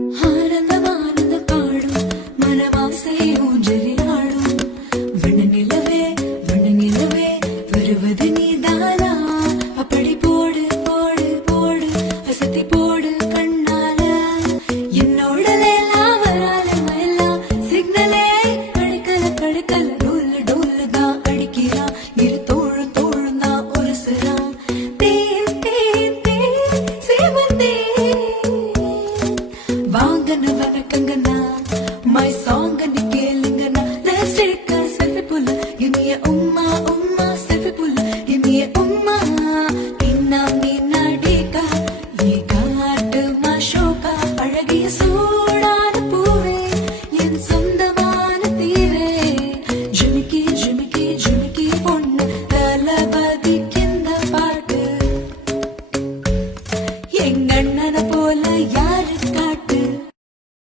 ஆனந்தமானந்த பாடும் மனமாசை ஊஞ்சலில் ஆடும் வண்ண நிலவே வருவது நீதானா அப்படி போடு போடு போடு அசத்தி போடு கண்ணால என்னோட லேலா வரால மயிலா சிக்னலே கடுக்கல டோல் தான் அடிக்கிறான் இரு தோழு தான் ஒருசுறான் சேவந்தே வாங்கன்னு வணக்கங்கண்ணா மை சாங் நீ கேளுங்கண்ணா let's take a selfie pull give me a umma selfie pull give me a umma நீனா டீகா ये காட்டு மாஷோகா அழகிய